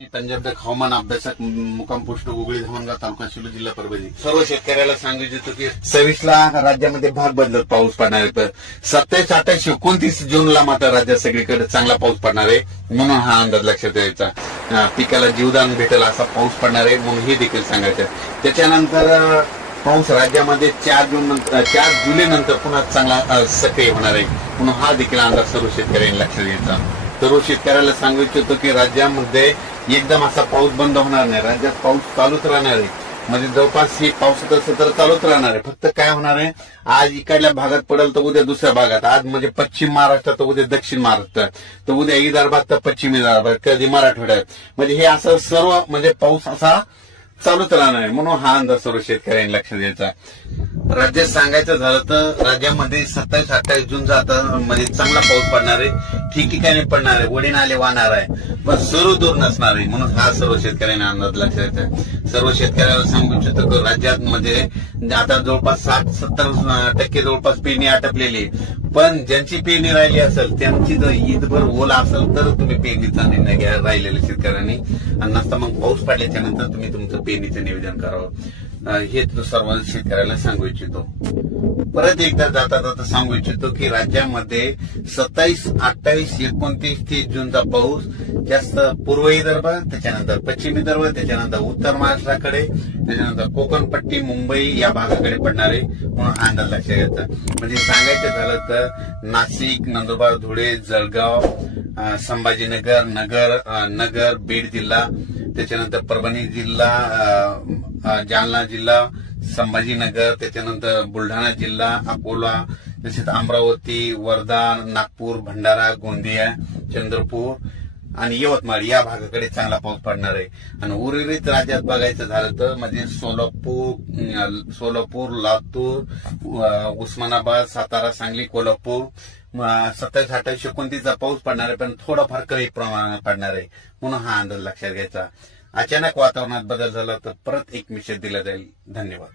पंजाब हवामान अभ्यासक मुक्काम पोस्ट उगळी धामणगाव तालुका शिरूर जिल्हा परभणी. सर्व शेतकऱ्याला सांगू इच्छितो की 26 राज्यामध्ये भाग बदलत पाऊस पडणार आहे. 27, 28, 29 जूनला मात्र राज्यात सगळीकडे चांगला पाऊस पडणार आहे, म्हणून हा अंदाज लक्षात यायचा. पिकाला जीवदान भेटेल असा पाऊस पडणार आहे म्हणून हे देखील सांगायचं. त्याच्यानंतर पाऊस राज्यामध्ये 4 जुलै नंतर पुन्हा चांगला सक्रिय होणार आहे, म्हणून हा देखील अंदाज सर्व शेतकऱ्यांनी लक्षात घ्यायचा. सर्व शेतकऱ्याला सांगू इच्छितो की राज्यामध्ये एकदम असा पाऊस बंद होणार नाही, राज्यात पाऊस चालूच राहणार आहे. म्हणजे जवळपास ही पावसाचं सत्र चालूच राहणार आहे. फक्त काय होणार आहे, आज इकडल्या भागात पडेल तर उद्या दुसऱ्या भागात, आज म्हणजे पश्चिम महाराष्ट्रात तर उद्या दक्षिण महाराष्ट्रात, तर उद्या विदर्भात तर पश्चिम विदर्भात, कधी मराठवाड्यात, म्हणजे हे असं सर्व म्हणजे पाऊस असा चालूच राहणार आहे, म्हणून हा अंदाज सर्व शेतकऱ्यांनी लक्ष द्यायचा. राज्यात सांगायचं झालं तर राज्यामध्ये 27, 28 जूनचा आता म्हणजे चांगला पाऊस पडणार आहे, ठिकठिकाणी पडणार आहे, वडी नाले वाहणार आहे, पण सर्व दूर नसणार आहे, म्हणून हा सर्व शेतकऱ्यांना अंदाज लक्षात द्यायचा. सर्व शेतकऱ्याला सांगू इच्छितो की राज्यात म्हणजे आता जवळपास 60-70% जवळपास पेरणी आटपलेली, पण ज्यांची पेरणी राहिली असेल त्यांची जर ईदभर ओला असेल तर तुम्ही पेरणीचा निर्णय घ्या राहिलेल्या शेतकऱ्यांनी, आणि नसता मग पाऊस पडल्याच्या नंतर तुम्ही तुमचं पेरणीचं नियोजन करावं. हे सर्व शेतकऱ्याला सांगू इच्छितो. परत एकदा जाता जाता सांगू इच्छितो की राज्यामध्ये 27, 28, 29, 30 जूनचा पाऊस जास्त पूर्व विदर्भ, त्याच्यानंतर पश्चिम विदर्भ, त्याच्यानंतर उत्तर महाराष्ट्राकडे, त्याच्यानंतर कोकणपट्टी, मुंबई या भागाकडे पडणार आहे, म्हणून हा अंदाज लक्षात घ्यायचा. म्हणजे सांगायचं झालं तर नाशिक, नंदुरबार, धुळे, जळगाव, संभाजीनगर, नगर, बीड जिल्हा, त्याच्यानंतर परभणी जिल्हा, जालना जिल्हा, संभाजीनगर, त्याच्यानंतर बुलढाणा जिल्हा, अकोला, तसेच अमरावती, वर्धा, नागपूर, भंडारा, गोंदिया, चंद्रपूर आणि यवतमाळ या भागाकडे चांगला पाऊस पडणार आहे. आणि उर्वरित राज्यात बघायचं झालं तर म्हणजे सोलापूर, लातूर, उस्मानाबाद, सातारा, सांगली, कोल्हापूर 27, 28, 29चा पाऊस पडणार आहे, पण थोडाफार कमी प्रमाणात पडणार आहे, म्हणून हा अंदाज लक्षात घ्यायचा. अचानक वातावरणात बदल झाला तर परत एक मेसेज दिला जाईल. धन्यवाद.